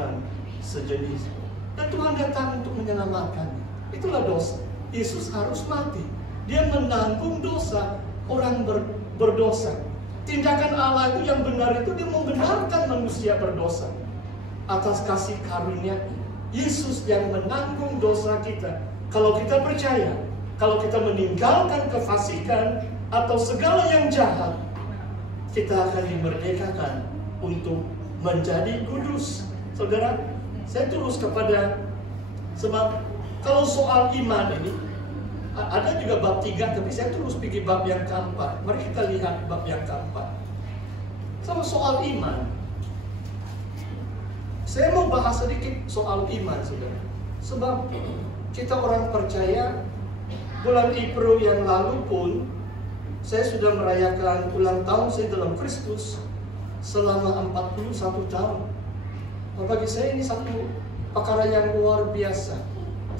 Tuhan sejenis. Dan Tuhan datang untuk menyelamatkan. Itulah dosa. Yesus harus mati. Dia menanggung dosa orang berdosa. Tindakan Allah itu yang benar itu, dia membenarkan manusia berdosa. Atas kasih karunia, Yesus yang menanggung dosa kita. Kalau kita percaya, kalau kita meninggalkan kefasikan atau segala yang jahat, kita akan dimerdekakan untuk menjadi kudus. Saudara, saya terus kepada, sebab kalau soal iman ini, ada juga bab 3, tapi saya terus pergi bab yang keempat. Mari kita lihat bab yang keempat. Sama soal iman. Saya mau bahas sedikit soal iman, saudara. Sebab kita orang percaya, bulan April yang lalu pun, saya sudah merayakan ulang tahun saya dalam Kristus selama 41 tahun. Bagi saya ini satu perkara yang luar biasa.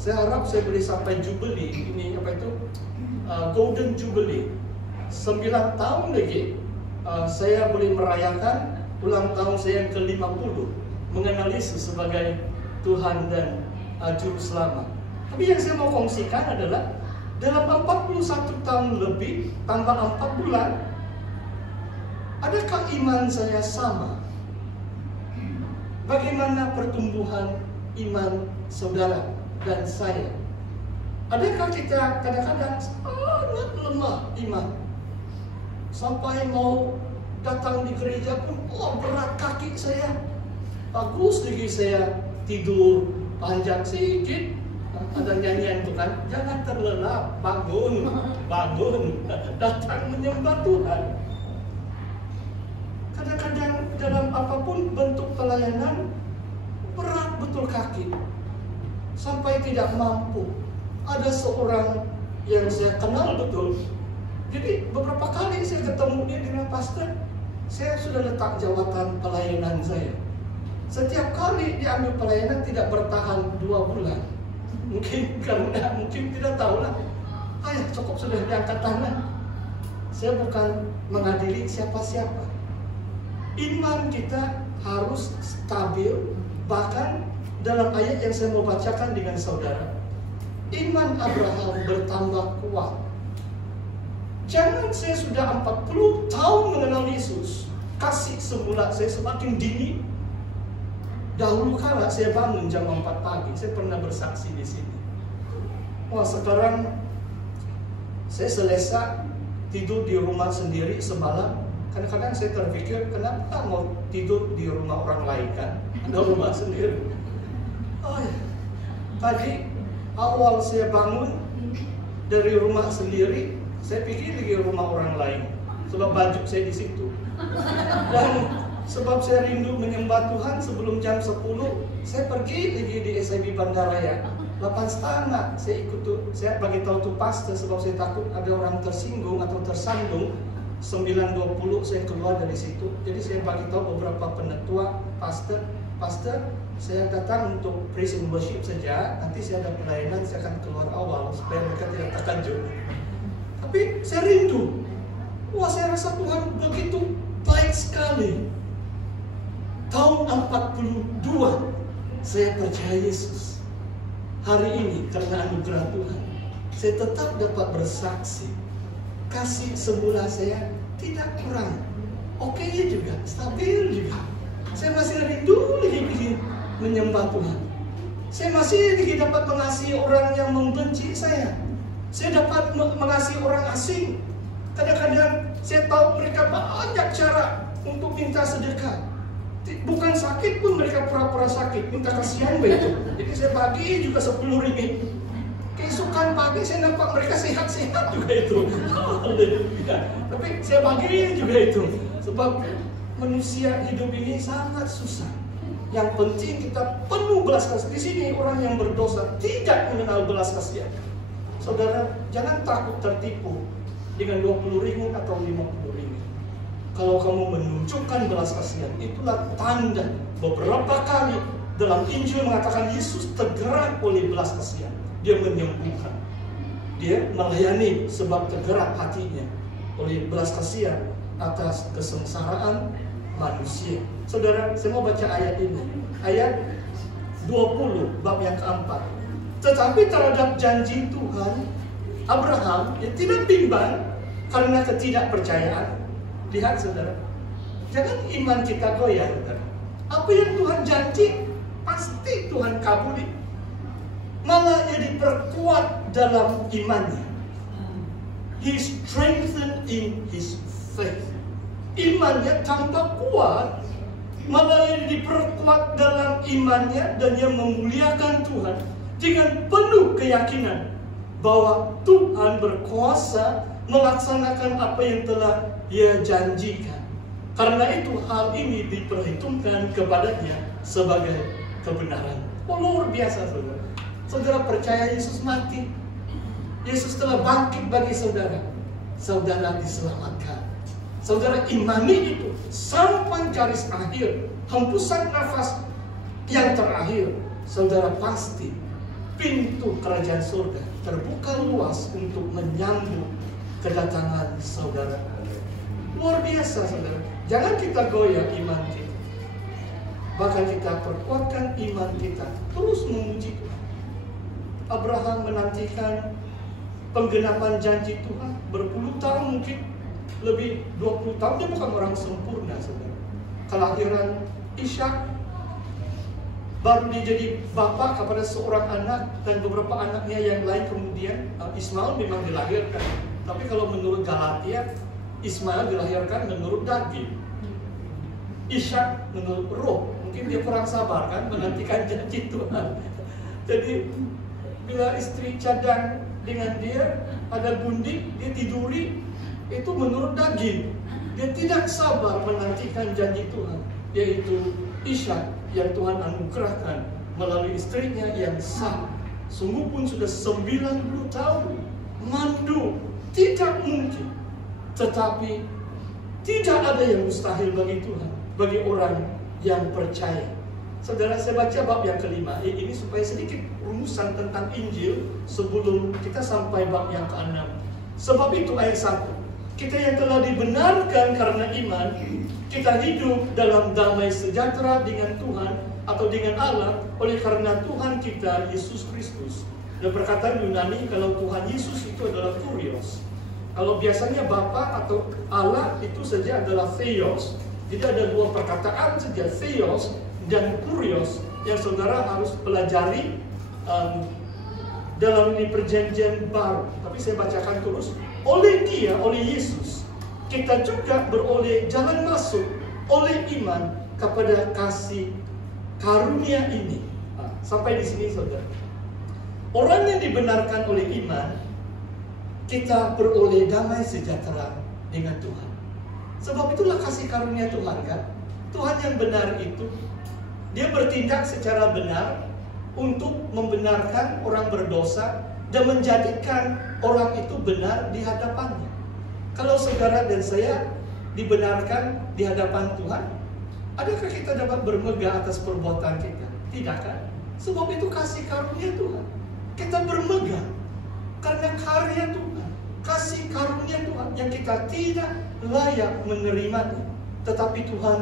Saya harap saya boleh sampai Jubilee, ini apa itu? Golden Jubilee. 9 tahun lagi, saya boleh merayakan ulang tahun saya yang ke-50. Mengenal Yesus sebagai Tuhan dan Juru Selamat. Tapi yang saya mau kongsikan adalah, dalam 41 tahun lebih, tambah 4 bulan, adakah iman saya sama? Bagaimana pertumbuhan iman saudara dan saya? Adakah kita kadang-kadang sangat lemah iman? Sampai mau datang di gereja pun, berat kaki saya. Bagus lagi saya tidur panjang sedikit. Ada nyanyian itu kan, jangan terlelap, bangun, bangun, datang menyembah Tuhan. Kadang-kadang dalam apapun bentuk pelayanan, berat betul kaki. Sampai tidak mampu. Ada seorang yang saya kenal betul. Jadi beberapa kali saya ketemu dia dengan pastor, saya sudah letak jawatan pelayanan saya. Setiap kali diambil pelayanan tidak bertahan 2 bulan. Mungkin karena tidak tahu lah. Ayah cukup sudah diangkat tangan. Saya bukan mengadili siapa-siapa. Iman kita harus stabil. Bahkan dalam ayat yang saya mau bacakan dengan saudara, iman Abraham bertambah kuat. Jangan saya sudah 40 tahun mengenal Yesus, kasih semula saya semakin dini. Dahulu kala saya bangun jam 4 pagi, saya pernah bersaksi di sini. Wah, sekarang saya selesai tidur di rumah sendiri semalam. Kadang-kadang saya terpikir, kenapa mau tidur di rumah orang lain kan? Ada rumah sendiri. Oh ya, tadi awal saya bangun dari rumah sendiri, saya pikir di rumah orang lain. Sebab baju saya di situ. Dan sebab saya rindu menyembah Tuhan, sebelum jam 10 saya pergi lagi di SIB Bandaraya. 8.30 saya ikut tuh, saya bagi tahu tuh pastor sebab saya takut ada orang tersinggung atau tersandung. 9.20 saya keluar dari situ. Jadi saya bagi tahu beberapa penetua, pastor, saya datang untuk praise and worship saja. Nanti saya ada pelayanan, saya akan keluar awal supaya mereka tidak terkejut. Tapi saya rindu. Wah, saya rasa Tuhan begitu baik sekali. Tahun 42 saya percaya Yesus. Hari ini karena anugerah Tuhan, saya tetap dapat bersaksi. Kasih semula saya tidak kurang. Oke juga, stabil juga. Saya masih rindu lagi menyembah Tuhan. Saya masih lagi dapat mengasihi orang yang membenci saya. Saya dapat mengasihi orang asing. Kadang-kadang saya tahu mereka banyak cara untuk minta sedekah. Bukan sakit pun mereka pura-pura sakit, minta kasihan begitu. Jadi saya bagi juga 10 ringgit. Keesokan pagi saya nampak mereka sehat-sehat juga itu. Tapi saya bagi juga itu. Sebab manusia hidup ini sangat susah. Yang penting kita penuh belas kasihan. Di sini orang yang berdosa tidak mengenal belas kasihan. Saudara, jangan takut tertipu dengan 20 ringgit atau 50 ringgit. Kalau kamu menunjukkan belas kasihan, itulah tanda. Beberapa kali dalam Injil mengatakan Yesus tergerak oleh belas kasihan. Dia menyembuhkan, dia melayani sebab tergerak hatinya oleh belas kasihan atas kesengsaraan manusia. Saudara, saya mau baca ayat ini. Ayat 20, bab yang keempat. Tetapi terhadap janji Tuhan, Abraham tidak bimbang karena ketidakpercayaan. Lihat saudara, jangan iman kita goyah saudara. Apa yang Tuhan janji, pasti Tuhan kabuli. Malah ia diperkuat dalam imannya. He strengthened in his faith. Imannya tambah kuat, malah ia diperkuat dalam imannya, dan ia memuliakan Tuhan dengan penuh keyakinan bahwa Tuhan berkuasa melaksanakan apa yang telah ia janjikan. Karena itu hal ini diperhitungkan kepadanya sebagai kebenaran. Oh, luar biasa saudara. Saudara percaya Yesus mati, Yesus telah bangkit bagi saudara. Saudara diselamatkan. Saudara imani itu sampai garis akhir, hembusan nafas yang terakhir. Saudara pasti pintu kerajaan surga terbuka luas untuk menyambut kedatangan saudara. Luar biasa saudara. Jangan kita goyah iman kita. Bahkan kita perkuatkan iman kita, terus memuji Tuhan. Abraham menantikan penggenapan janji Tuhan berpuluh tahun, mungkin lebih 20 tahun. Dia bukan orang sempurna saudara. Kelahiran Ishak, baru dia jadi bapa kepada seorang anak, dan beberapa anaknya yang lain kemudian. Ismail memang dilahirkan, tapi kalau menurut Galatia, Ismail dilahirkan menurut daging, Ishak menurut roh. Mungkin dia kurang sabar kan menantikan janji Tuhan. Jadi bila istri cadang dengan dia, ada gundik, dia tiduri, itu menurut daging. Dia tidak sabar menantikan janji Tuhan, yaitu Ishak yang Tuhan anugerahkan melalui istrinya yang sah. Sungguh pun sudah 90 tahun mandu, tidak mungkin. Tetapi tidak ada yang mustahil bagi Tuhan, bagi orang yang percaya. Saudara, saya baca bab yang kelima ini supaya sedikit rumusan tentang Injil sebelum kita sampai bab yang ke-6. Sebab itu ayat 1, kita yang telah dibenarkan karena iman, kita hidup dalam damai sejahtera dengan Tuhan atau dengan Allah oleh karena Tuhan kita Yesus Kristus. Dan perkataan Yunani kalau Tuhan Yesus itu adalah Kurios. Kalau biasanya Bapa atau Allah itu saja adalah Theos. Jadi ada dua perkataan saja, Theos dan Kurios, yang saudara harus pelajari dalam ini perjanjian baru. Tapi saya bacakan terus. Oleh dia, oleh Yesus, kita juga beroleh jalan masuk oleh iman kepada kasih karunia ini. Sampai di sini saudara. Orang yang dibenarkan oleh iman, kita beroleh damai sejahtera dengan Tuhan. Sebab itulah kasih karunia Tuhan kan. Tuhan yang benar itu, dia bertindak secara benar untuk membenarkan orang berdosa dan menjadikan orang itu benar di hadapannya. Kalau saudara dan saya dibenarkan di hadapan Tuhan, adakah kita dapat bermegah atas perbuatan kita? Tidak kan? Sebab itu kasih karunia Tuhan. Kita bermegah karena karya Tuhan, kasih karunia Tuhan yang kita tidak layak menerimanya. Tetapi Tuhan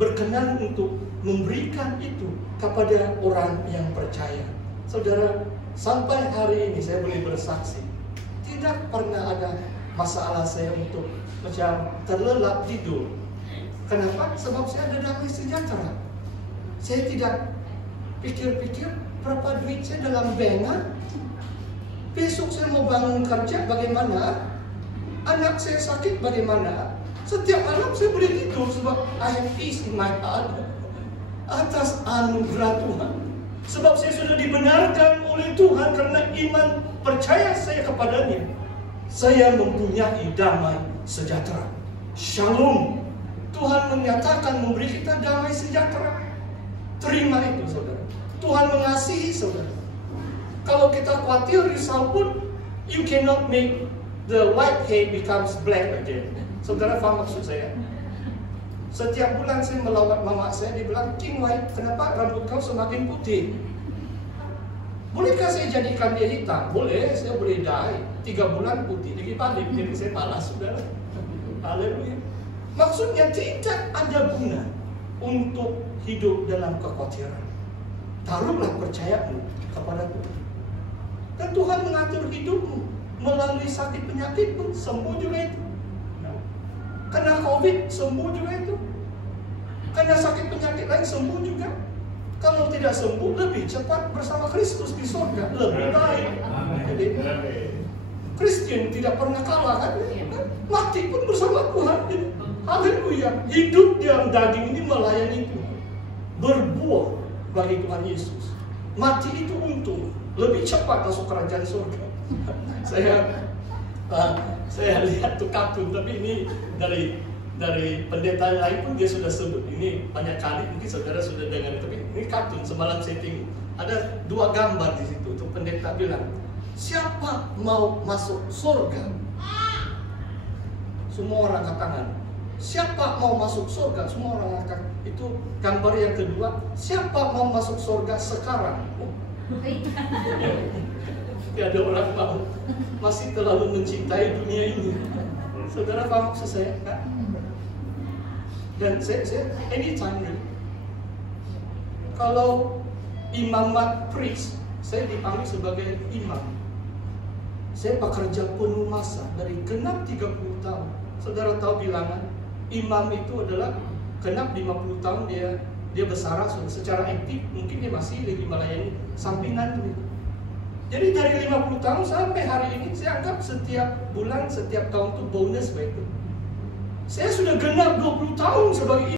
berkenan untuk memberikan itu kepada orang yang percaya. Saudara, sampai hari ini saya boleh bersaksi, tidak pernah ada masalah saya untuk macam terlelap tidur. Kenapa? Sebab saya ada damai sejahtera. Saya tidak pikir-pikir berapa duit saya dalam bank. Besok saya mau bangun kerja bagaimana? Anak saya sakit bagaimana? Setiap malam saya boleh tidur sebab I have peace in my heart atas anugerah Tuhan. Sebab saya sudah dibenarkan oleh Tuhan karena iman percaya saya kepadanya. Saya mempunyai damai sejahtera. Shalom. Tuhan menyatakan memberi kita damai sejahtera. Terima itu saudara. Tuhan mengasihi saudara. Kalau kita khawatir risau pun, you cannot make the white hair becomes black again. Saudara faham maksud saya? Setiap bulan saya melawat mama saya, dia bilang, King White, kenapa rambut kau semakin putih? Bolehkah saya jadikan dia hitam? Boleh, saya boleh dye. 3 bulan putih, jadi balik. Jadi saya malas, saudara. Haleluya. Maksudnya tidak ada guna untuk hidup dalam kekhawatiran. Taruhlah percayamu kepada Tuhan. Dan Tuhan mengatur hidupmu melalui sakit penyakit pun sembuh juga itu. Kena COVID sembuh juga itu. Kena sakit penyakit lain sembuh juga. Kalau tidak sembuh, lebih cepat bersama Kristus di surga, lebih baik. Jadi Kristen tidak pernah kalah kan? Mati pun bersama Tuhan. Haleluya. Hidup dalam daging ini melayani Tuhan, berbuah bagi Tuhan Yesus. Mati itu untung, lebih cepat masuk kerajaan surga. Saya lihat tuh kartun, tapi ini dari pendeta lain pun dia sudah sebut ini banyak kali, mungkin saudara sudah dengar, tapi ini kartun semalam setting ada 2 gambar di situ. Tuh pendeta bilang, siapa mau masuk surga? Semua orang angkat tangan. Siapa mau masuk surga? Semua orang angkat. Itu gambar yang kedua. Siapa mau masuk surga sekarang? Tidak ada orang mau. Masih terlalu mencintai dunia ini. Saudara paham maksud saya kan? Dan saya anytime really. Kalau imamat priest, saya dipanggil sebagai imam. Saya bekerja penuh masa dari genap 30 tahun. Saudara tahu bilangan imam itu adalah genap 50 tahun dia bersarah secara aktif, mungkin dia masih lagi melayani sampingan itu. Jadi dari 50 tahun sampai hari ini saya anggap setiap bulan, setiap tahun itu bonus baik itu. Saya sudah genap 20 tahun sebagai